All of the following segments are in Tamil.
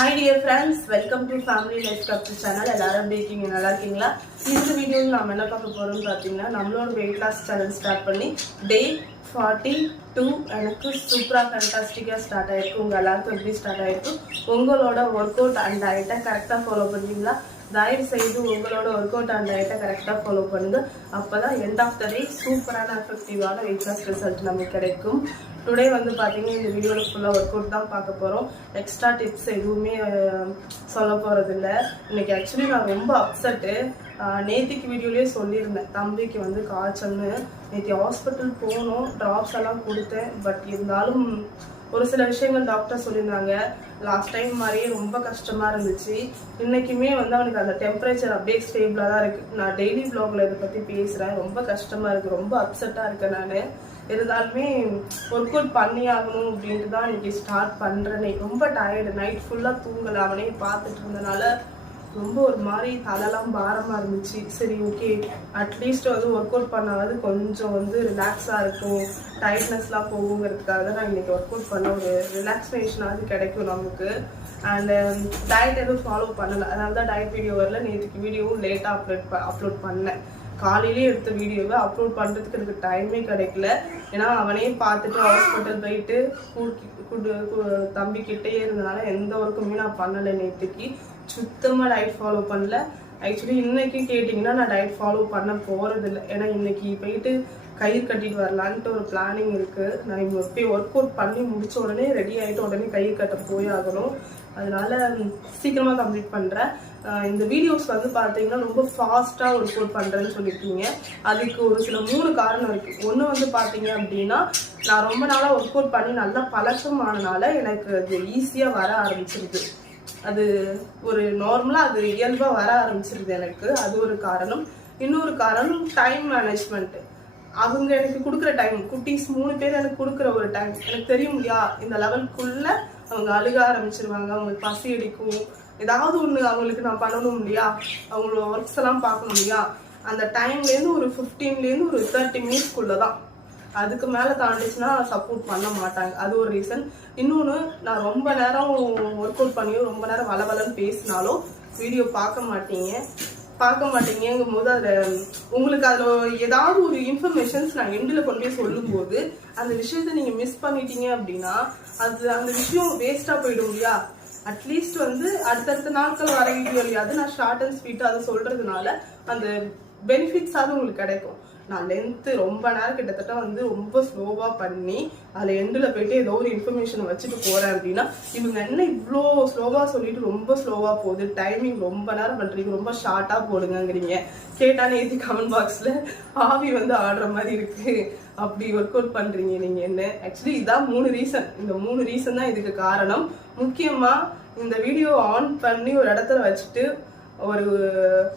Hi dear friends, welcome to Family Life Capture channel. எல்லாரும் எப்படி இருக்கீங்க? நல்லா இருக்கீங்களா? இந்த வீடியோல நாம என்ன பார்க்க போறோம்னு பாத்தீங்கன்னா நம்மளோட weight loss challenge ஸ்டார்ட் பண்ணி day 42 எனக்கு சூப்பரா ஃபேண்டாஸ்டிக்கா ஸ்டார்ட் ஆயிருக்கு. உங்க எல்லாருக்கும் எப்படி ஸ்டார்ட் ஆயிருக்கு? உங்களோட ஒர்க் அவுட் அண்ட் டயட்டை கரெக்டா ஃபாலோ பண்ணீங்களா? தயவு செய்து உங்களோட ஒர்க் அவுட் அண்ட் டயட்டை கரெக்டாக ஃபாலோ பண்ணுங்க. அப்போதான் எண்ட் ஆஃப் த டே சூப்பரான எஃபெக்டிவான வெயிட் லாஸ் ரிசல்ட் நமக்கு கிடைக்கும். டுடே வந்து பார்த்தீங்கன்னா இந்த வீடியோவில் ஃபுல்லாக ஒர்க் அவுட் தான் பார்க்க போகிறோம். எக்ஸ்ட்ரா டிப்ஸ் எதுவுமே சொல்ல போகிறதில்ல. இன்னைக்கு ஆக்சுவலி நான் ரொம்ப அப்செட்டு. நேற்றுக்கு வீடியோலேயே சொல்லியிருந்தேன் தம்பிக்கு வந்து காய்ச்சல்னு. நேற்று ஹாஸ்பிட்டல் போகணும், ட்ராப்ஸ் எல்லாம் கொடுத்தேன். பட் இருந்தாலும் ஒரு சில விஷயங்கள் டாக்டர் சொல்லியிருந்தாங்க. லாஸ்ட் டைம் மாதிரியே ரொம்ப கஷ்டமாக இருந்துச்சு. இன்றைக்குமே வந்து அவனுக்கு அந்த டெம்பரேச்சர் அப்படியே ஸ்டேபிளாக தான் இருக்குது. நான் டெய்லி வ்ளாகில் இதை பற்றி பேசுகிறேன். ரொம்ப கஷ்டமாக இருக்குது, ரொம்ப அப்செட்டாக இருக்கேன் நான். இருந்தாலுமே ஒர்க் அவுட் பண்ணி ஆகணும் அப்படின்ட்டு தான் இன்றைக்கி ஸ்டார்ட் பண்ணுறேனே. ரொம்ப டயர்டு, நைட் ஃபுல்லாக தூங்கலை. அவனே பார்த்துட்டு இருந்தனால ரொம்ப ஒரு மாதிரி தலைலாம் பாரமாக இருந்துச்சு. சரி ஓகே, அட்லீஸ்ட் வந்து ஒர்க் அவுட் பண்ணாவது கொஞ்சம் வந்து ரிலாக்ஸாக இருக்கும், டயர்ட்னஸ்லாம் போகுங்கிறதுக்காக நான் இன்றைக்கி ஒர்க் அவுட் பண்ண ஒரு ரிலாக்ஸேஷனாவது கிடைக்கும் நமக்கு. அண்ட் டயட் எதுவும் ஃபாலோ பண்ணலை, அதனால தான் டயட் வீடியோ வரல. நேற்றுக்கு வீடியோவும் லேட்டாக அப்லோட் பண்ணேன். காலையிலே எடுத்த வீடியோவை அப்லோட் பண்ணுறதுக்கு எனக்கு டைமே கிடைக்கல. ஏன்னா அவனே பார்த்துட்டு ஹாஸ்பிட்டல் போயிட்டு தம்பிக்கிட்டே இருந்ததுனால எந்த ஒர்க்குமே நான் பண்ணலை. நேற்றுக்கு சுத்தமாக டயட் ஃபாலோ பண்ணல. ஆக்சுவலி இன்னைக்கு கேட்டிங்கன்னா நான் டயட் ஃபாலோ பண்ண போகிறதில்ல. ஏன்னா இன்னைக்கு போயிட்டு கயிறு கட்டிட்டு வரலான்ட்டு ஒரு பிளானிங் இருக்குது. நான் இப்போ போய் ஒர்க் அவுட் பண்ணி முடிச்ச உடனே ரெடி ஆகிட்டு உடனே கயிறு கட்ட போய் ஆகணும். அதனால சீக்கிரமாக கம்ப்ளீட் பண்ணுறேன். இந்த வீடியோஸ் வந்து பார்த்தீங்கன்னா ரொம்ப ஃபாஸ்ட்டாக ஒர்க் அவுட் பண்ணுறேன்னு சொல்லியிருக்கீங்க. அதுக்கு ஒரு சில 3 காரணம் இருக்குது. ஒன்று வந்து பார்த்தீங்க அப்படின்னா நான் ரொம்ப நாளாக ஒர்க் அவுட் பண்ணி நல்லா பழக்கமானனால எனக்கு அது ஈஸியாக வர ஆரம்பிச்சிருது. அது ஒரு நார்மலாக அது இயல்பாக வர ஆரம்பிச்சிருது எனக்கு. அது ஒரு காரணம். இன்னொரு காரணம் டைம் மேனேஜ்மெண்ட்டு. அவங்க எனக்கு கொடுக்குற டைம், குட்டீஸ் 3 பேர் எனக்கு கொடுக்குற ஒரு டைம் எனக்கு தெரியும் இல்லையா. இந்த லெவலுக்குள்ளே அவங்க அழுக ஆரம்பிச்சிருவாங்க, அவங்களுக்கு பசி அடிக்கும், ஏதாவது ஒன்று அவங்களுக்கு நான் பண்ணணும் இல்லையா, அவங்களோட ஒர்க்ஸ் எல்லாம் பார்க்கணும் இல்லையா. அந்த டைம்லேருந்து ஒரு 15லேருந்து ஒரு 30 மினிட்ஸ்க்குள்ளே தான். அதுக்கு மேலே தாண்டிச்சுன்னா சப்போர்ட் பண்ண மாட்டாங்க. அது ஒரு ரீசன். இன்னொன்று, நான் ரொம்ப நேரம் ஒர்க் அவுட் பண்ணியோ ரொம்ப நேரம் வளவலன்னு பேசினாலும் வீடியோ பார்க்க மாட்டீங்கும் போது அதில் உங்களுக்கு அதில் ஏதாவது ஒரு இன்ஃபர்மேஷன்ஸ் நான் எண்டில் கொண்டு போய் சொல்லும்போது அந்த விஷயத்த நீங்கள் மிஸ் பண்ணிட்டீங்க அப்படின்னா அந்த விஷயம் வேஸ்ட்டாக போயிடும் இல்லையா. அட்லீஸ்ட் வந்து அடுத்தடுத்த நாட்கள் வர வீடியோ இல்லையாது நான் ஷார்ட் அண்ட் ஸ்வீட்டாக அதை சொல்கிறதுனால அந்த பெனிஃபிட்ஸாவது உங்களுக்கு கிடைக்கும். நான் லென்த்து ரொம்ப நேரம் கிட்டத்தட்ட வந்து ரொம்ப ஸ்லோவாக பண்ணி அதில் எண்டில் போயிட்டு ஏதோ ஒரு இன்ஃபர்மேஷன் வச்சுட்டு போகிறேன் அப்படின்னா இவங்க என்ன இவ்வளோ ஸ்லோவாக சொல்லிட்டு ரொம்ப ஸ்லோவாக போகுது, டைமிங் ரொம்ப நேரம் பண்ணுறீங்க, ரொம்ப ஷார்ட்டாக போடுங்கிறீங்க. கேட்டானே ஏற்றி கமெண்ட் பாக்ஸில் ஆவி வந்து ஆடுற மாதிரி இருக்குது, அப்படி ஒர்க் அவுட் பண்ணுறீங்க நீங்கள் என்ன. ஆக்சுவலி இதான் 3 ரீசன். இந்த 3 ரீசன் தான் இதுக்கு காரணம். முக்கியமாக இந்த வீடியோ ஆன் பண்ணி ஒரு இடத்துல வச்சுட்டு ஒரு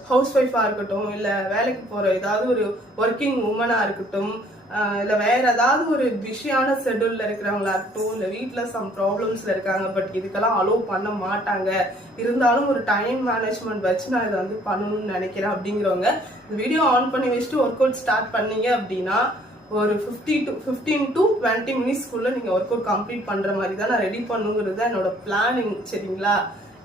ஹவுஸ் ஒய்ஃபாக இருக்கட்டும், இல்லை வேலைக்கு போகிற ஏதாவது ஒரு ஒர்க்கிங் உமனாக இருக்கட்டும், இல்லை வேறு ஏதாவது ஒரு பிஸியான ஷெட்யூலில் இருக்கிறவங்களா இருக்கட்டும், இல்லை வீட்டில் சம் ப்ராப்ளம்ஸில் இருக்காங்க, பட் இதுக்கெல்லாம் அலோவ் பண்ண மாட்டாங்க, இருந்தாலும் ஒரு டைம் மேனேஜ்மெண்ட் வச்சு நான் இதை வந்து பண்ணணும்னு நினைக்கிறேன் அப்படிங்கிறவங்க இந்த வீடியோ ஆன் பண்ணி வச்சுட்டு ஒர்க் அவுட் ஸ்டார்ட் பண்ணீங்க அப்படின்னா ஒரு 15 to 20 மினிட்ஸ்க்குள்ளே நீங்கள் ஒர்க் அவுட் கம்ப்ளீட் பண்ணுற மாதிரி தான் நான் ரெடி பண்ணுங்கிறது தான் என்னோட பிளானிங். சரிங்களா?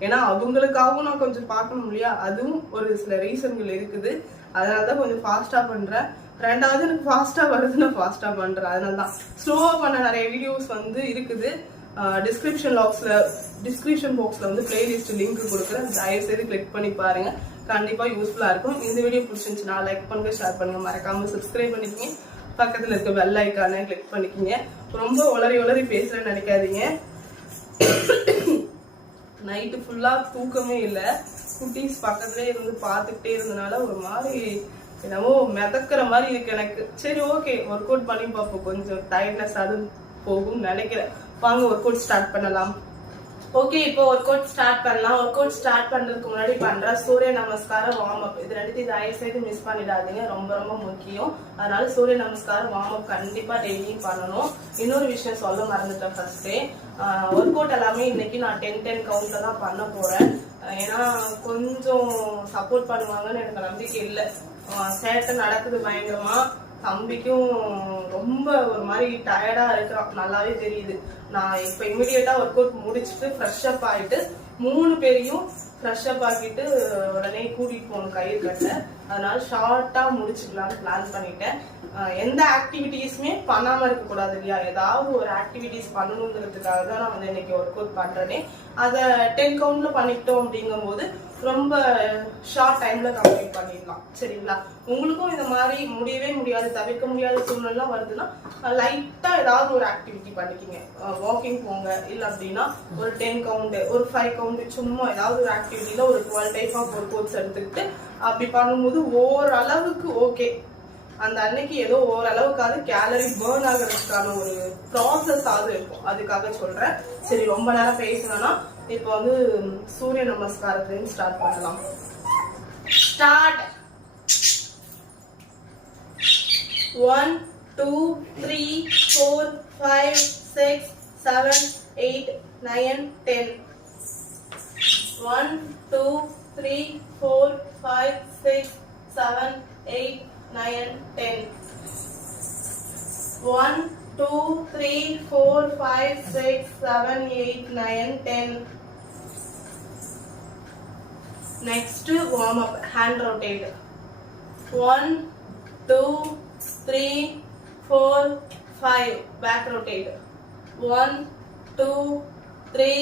ஏன்னா அவங்களுக்காகவும் நான் கொஞ்சம் பார்க்கணும் இல்லையா. அதுவும் ஒரு சில ரீசன்கள் இருக்குது. அதனால தான் கொஞ்சம் ஃபாஸ்ட்டாக பண்ணுறேன். ரெண்டாவது, எனக்கு ஃபாஸ்ட்டாக வருது, நான் ஃபாஸ்ட்டாக பண்ணுறேன். அதனால தான் ஸ்லோவாக பண்ண நிறைய வீடியோஸ் வந்து இருக்குது. டிஸ்கிரிப்ஷன் பாக்ஸில் வந்து பிளேலிஸ்ட் லிங்க் கொடுக்குறேன். தயவுசெய்து கிளிக் பண்ணி பாருங்கள், கண்டிப்பாக யூஸ்ஃபுல்லாக இருக்கும். இந்த வீடியோ பிடிச்சிருந்துச்சுன்னா லைக் பண்ணுங்க, ஷேர் பண்ணுங்கள், மறக்காமல் சப்ஸ்கிரைப் பண்ணிக்கோங்க. பக்கத்தில் இருக்க பெல் ஐக்கானை கிளிக் பண்ணிக்கோங்க. ரொம்ப உளறி பேசுகிறேன்னு நினைக்காதீங்க. நைட்டு ஃபுல்லாக தூக்கமே இல்லை. குட்டீஸ் பக்கத்துலேயே இருந்து பார்த்துக்கிட்டே இருந்தனால ஒரு மாதிரி என்னமோ மிதக்கிற மாதிரி இருக்கு எனக்கு. சரி ஓகே, ஒர்க் அவுட் பண்ணி பார்ப்போம், கொஞ்சம் டயர்ட்னஸ் அது போகும்னு நினைக்கிறேன். வாங்க ஒர்க் அவுட் ஸ்டார்ட் பண்ணலாம். ஓகே, இப்போ ஒர்க் அவுட் ஸ்டார்ட் பண்ணலாம். ஒர்க் அவுட் ஸ்டார்ட் பண்ணுறதுக்கு முன்னாடி பண்ணுற சூரிய நமஸ்காரம், வார்ம் அப், இது ரெண்டுத்தையும் தயவுசெய்து மிஸ் பண்ணிடாதீங்க, ரொம்ப ரொம்ப முக்கியம். அதனால சூரிய நமஸ்காரம், வார்ம் அப் கண்டிப்பாக டெய்லியும் பண்ணணும். இன்னொரு விஷயம் சொல்ல மறந்துட்டேன் ஃபர்ஸ்டே, ஒர்க் அவுட் எல்லாமே இன்னைக்கு நான் 10-10 கவுண்ட்ல தான் பண்ண போறேன். ஏன்னா கொஞ்சம் சப்போர்ட் பண்ணுவாங்கன்னு எனக்கு நம்பிக்கை இல்லை. சேட்டை நடக்குது பயங்கரமா. தம்பிக்கும் ரொம்ப ஒரு மாதிரி டயர்டா இருக்கிறான், நல்லாவே தெரியுது. நான் இப்போ இமிடியேட்டா ஒர்க் அவுட் முடிச்சுட்டு ஃப்ரெஷ் அப் ஆயிட்டு 3 பேரையும் ஃப்ரெஷ் அப் ஆக்கிட்டு உடனே கூட்டிட்டு போகணும் கயிறு கட்ட. அதனால ஷார்ட்டா முடிச்சுக்கலாம்னு பிளான் பண்ணிட்டேன். எந்த ஆக்டிவிட்டிஸுமே பண்ணாம இருக்க கூடாது இல்லையா, ஏதாவது ஒரு ஆக்டிவிட்டிஸ் பண்ணணுங்கிறதுக்காக தான் நான் வந்து இன்னைக்கு ஒர்க் அவுட் பண்றேனே. அதை 10 கவுண்ட்ல பண்ணிட்டோம் அப்படிங்கும் போது ரொம்ப ஷார்ட் டைம்ல கம்ப்ளீட் பண்ணிடலாம். சரிங்களா? உங்களுக்கும் இந்த மாதிரி முடியவே முடியாது, தவிர்க்க முடியாத சூழ்நிலை வருதுன்னா லைட்டா ஏதாவது ஒரு ஆக்டிவிட்டி பண்ணிக்கிங்க. வாக்கிங் போங்க, இல்லை அப்படின்னா ஒரு 10 கவுண்ட், ஒரு 5 கவுண்ட், சும்மா ஏதாவது ஒரு ஆக்டிவிட்டியில ஒரு 12 டைப் ஆஃப் ஒர்க் அவுட்ஸ் எடுத்துக்கிட்டு அப்படி பண்ணும்போது ஓரளவுக்கு ஓகே, அந்த அன்னைக்கு ஏதோ ஓரளவுக்காவது கேலரி பேர்ன் ஆகிறதுக்கான ஒரு ப்ராசஸ் ஆகுது இருக்கும். அதுக்காக சொல்றேன். சரி, ரொம்ப நேரம் பேசணும்னா இப்போ வந்து சூரிய நமஸ்காரத்துலேருந்து ஸ்டார்ட் பண்ணலாம். Start. 1 2 3 4 5 6 7 8 9 10. 1 2 3 4 5 6 7 8 9 10. 1 2 3 4 5 6 7 8 9 10. Next, warm up, hand rotate. 1 2 3 4 5, back rotate. 1 2 3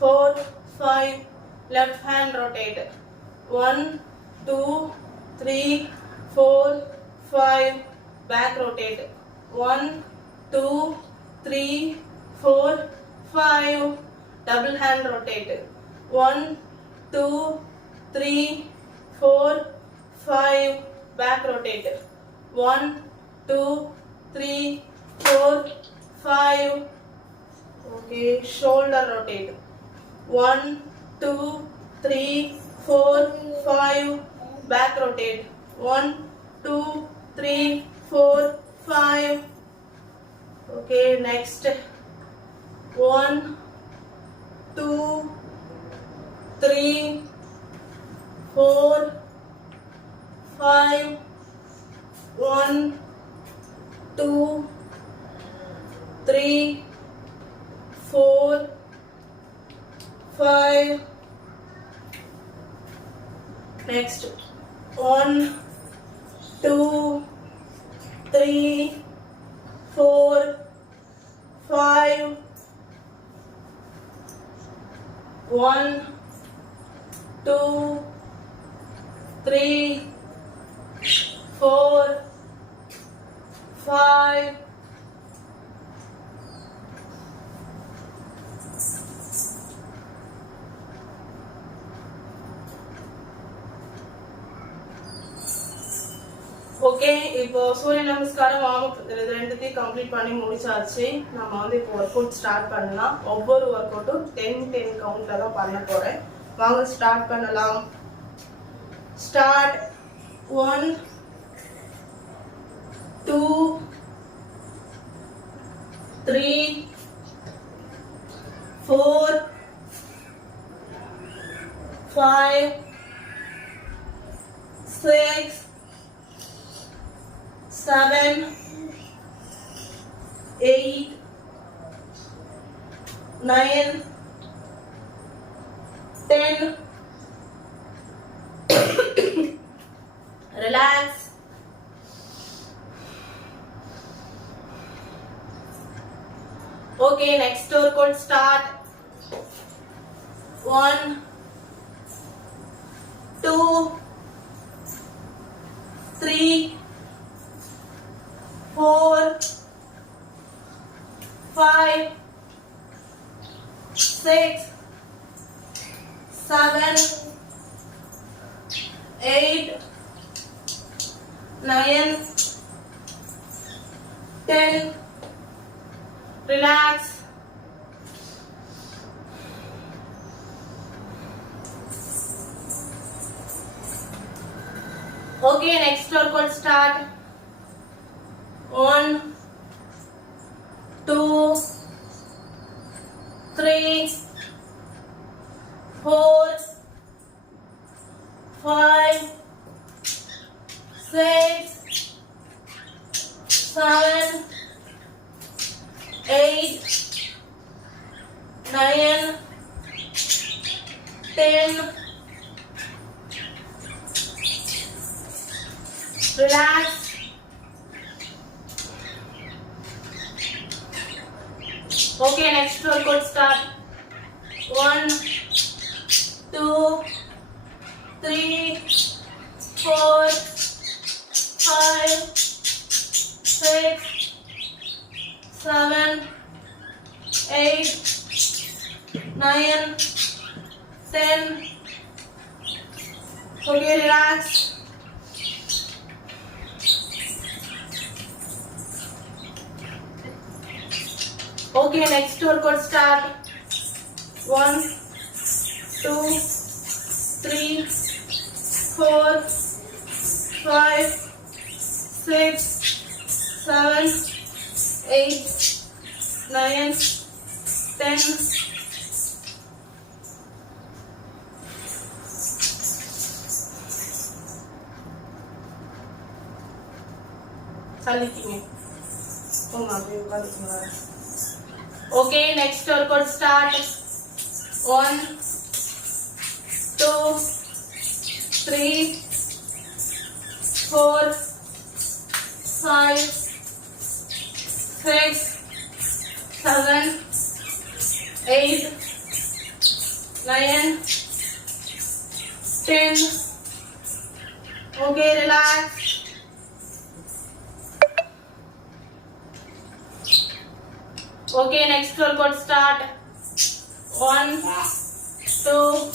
4 5, left hand rotate. 1 2 3 4 5, back rotate. 1 2 3 4 5, double hand rotate. 1 2 3 4 5, back rotate. 1 2 3 4 5. Okay, shoulder rotate. 1 2 3 4 5, back rotate. 1 2 3 4 5. Okay, next. 1 2 3 4 5. 1 2 3 4 5. Next. 1 2 3 4 5. 1 2 3 4 5. Okay, இப்போ சூரிய நமஸ்காரம் வார்ம் ரெண்டுத்தையும் கம்ப்ளீட் பண்ணி முடிச்சாச்சு. நம்ம வந்து இப்போ ஒர்க் அவுட் ஸ்டார்ட் பண்ணலாம். ஒவ்வொரு ஒர்க் அவுட்டும் 10 கவுண்ட்ல தான் பண்ண போறேன். வாங்க ஸ்டார்ட் பண்ணலாம். Start. 1 2 3 4 5 6 7 8 9 10. Relax. Okay, next workout start. 1 2 3 4 5 6 7 8 9 10. Relax. Okay, next workout start. 1 2 3 4 5 6 7 8 9 10. Relax. Okay, next workout start. 1, 2, 3, 4, 5, 6, 7, 8, 9, 10. Okay, relax. Okay, next workout start. 1, 2, 3, 4, 5, 6, 7, 8, 9, 10. Okay, next workout start. 1, 2, 3, 4, 5, 6, 7, 8, 9, 10. Okay, relax. Okay, next workout start. 1, 2,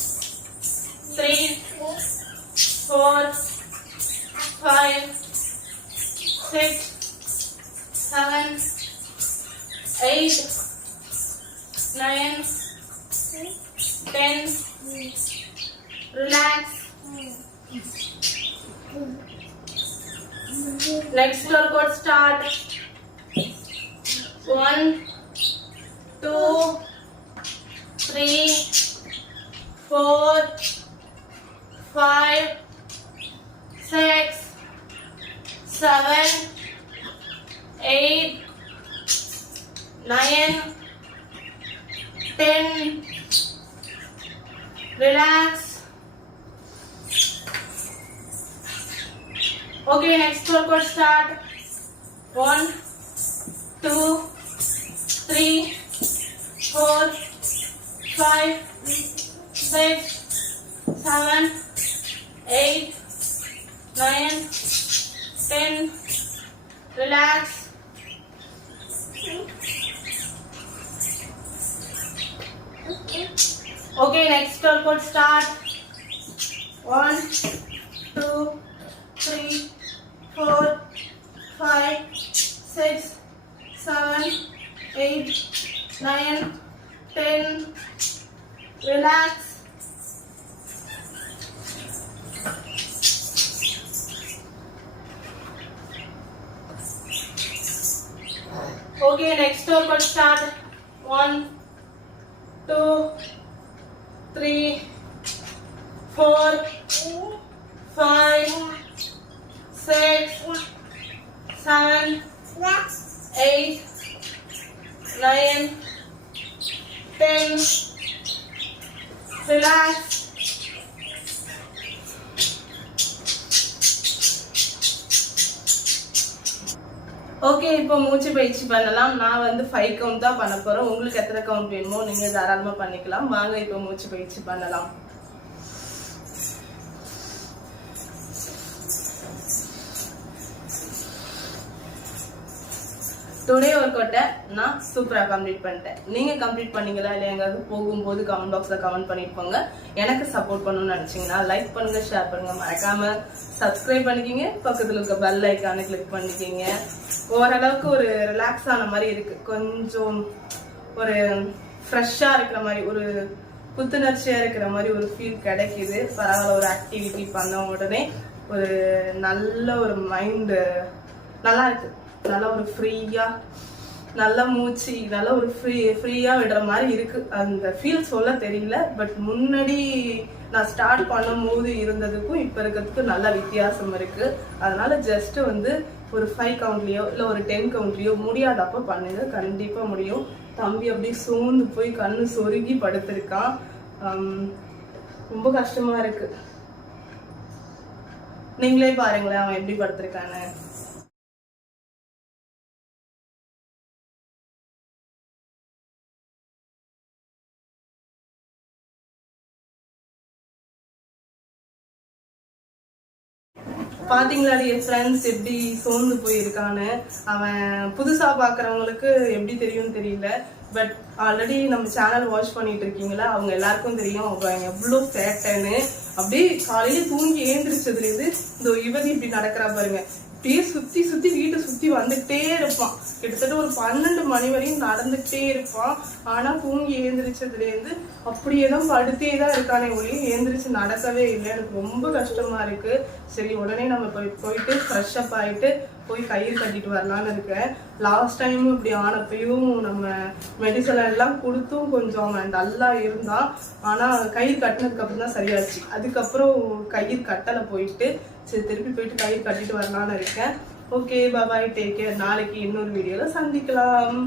3, 4, 5, 6, 7, 8, 9, 10. Relax. Next workout start. 1, 2, 3, 4, 5, 6, 7, 8, 9, 10. Relax. Okay, next workout start. 1, 2, 3, 4, 5, 6, 7, 8, 9, 10. Relax. Okay, next workout start. 1, 2, 3, 4, 5, 6, 7, 8, 9, 10. Relax. Okay, next workout start. 1, 2, 3, 4, 5, 6, 7, 8, 9, 10. Relax. Okay, இப்போ மூச்சு பயிற்சி பண்ணலாம். நான் வந்து 5 கவுண்ட் தான் பண்ண போறேன். உங்களுக்கு எத்தனை கவுண்ட் வேணுமோ நீங்க தாராளமா பண்ணிக்கலாம். வாங்க இப்போ மூச்சு பயிற்சி பண்ணலாம். டுடே ஒர்க் அவுட்டை நான் சூப்பராக கம்ப்ளீட் பண்ணிட்டேன். நீங்கள் கம்ப்ளீட் பண்ணீங்களா இல்லை எங்காவது போகும்போது கமெண்ட் பாக்ஸில் கமெண்ட் பண்ணியிருப்பாங்க. எனக்கு சப்போர்ட் பண்ணணும்னு நினச்சிங்கன்னா லைக் பண்ணுங்கள், ஷேர் பண்ணுங்கள், மறக்காமல் சப்ஸ்கிரைப் பண்ணிக்கிங்க. பக்கத்தில் இருக்க பெல் ஐக்கானை கிளிக் பண்ணிக்கிங்க. ஓரளவுக்கு ஒரு ரிலாக்ஸ் ஆன மாதிரி இருக்குது. கொஞ்சம் ஒரு ஃப்ரெஷ்ஷாக இருக்கிற மாதிரி, ஒரு புத்துணர்ச்சியாக இருக்கிற மாதிரி ஒரு ஃபீல் கிடைக்கிது. பரவாயில்ல, ஒரு ஆக்டிவிட்டி பண்ண உடனே ஒரு நல்ல ஒரு மைண்டு நல்லா இருக்குது. நல்லா ஒரு ஃப்ரீயா, நல்ல மூச்சு, நல்லா ஒரு ஃப்ரீயா விடுற மாதிரி இருக்கு. அந்த ஃபீல் சொல்ல தெரியல. பட் முன்னாடி நான் ஸ்டார்ட் பண்ணும் போது இருந்ததுக்கும் இப்ப இருக்கிறதுக்கும் நல்ல வித்தியாசம் இருக்கு. அதனால ஜஸ்ட் வந்து ஒரு 5 கவுண்ட்லயோ இல்ல ஒரு 10 கவுண்ட்லயோ முடியாதப்ப பண்ணுங்க, கண்டிப்பா முடியும். தம்பி அப்படியே சோர்ந்து போய் கண்ணு சொருகி படுத்திருக்கான். ரொம்ப கஷ்டமா இருக்கு. நீங்களே பாருங்களேன் அவன் எப்படி படுத்திருக்கான்னு. பாத்தீங்களா என் ஃப்ரெண்ட்ஸ் எப்படி சோர்ந்து போயிருக்கான்னு. அவன் புதுசா பாக்குறவங்களுக்கு எப்படி தெரியும்னு தெரியல. பட் ஆல்ரெடி நம்ம சேனல் வாட்ச் பண்ணிட்டு இருக்கீங்களா, அவங்க எல்லாருக்கும் தெரியும் அவன் எவ்வளோ சேட்டைன்னு. அப்படியே காலையில தூங்கி ஏந்திரிச்சதுலேருந்து இந்த யுவதி இப்படி நடக்கிறா பாருங்க. அப்படியே சுத்தி சுத்தி வீட்டை சுத்தி வந்துகிட்டே இருப்பான். கிட்டத்தட்ட ஒரு 12 மணி வரையும் நடந்துகிட்டே இருப்பான். ஆனா தூங்கி ஏந்திரிச்சதுல இருந்து அப்படியேதான் படுத்தே தான் இருக்கானே ஒளி ஏந்திரிச்சு நடக்கவே இல்லை. எனக்கு ரொம்ப கஷ்டமா இருக்கு. சரி உடனே நம்ம போயிட்டு ஃப்ரெஷ் அப் ஆயிட்டு போய் கயிறு கட்டிட்டு வரலான்னு இருக்கேன். லாஸ்ட் டைமும் இப்படி ஆனப்பையும் நம்ம மெடிசன் எல்லாம் கொடுத்தும் கொஞ்சம் அவன் டல்லா இருந்தான். ஆனா கயிறு கட்டினதுக்கு அப்புறம் தான் சரியாச்சு. அதுக்கப்புறம் கயிறு கட்டலை போயிட்டு சரி திருப்பி போயிட்டு கயிறு கட்டிட்டு வரலான்னு இருக்கேன். Okay bye, take care. நாளைக்கு இன்னொரு வீடியோல சந்திக்கலாம்.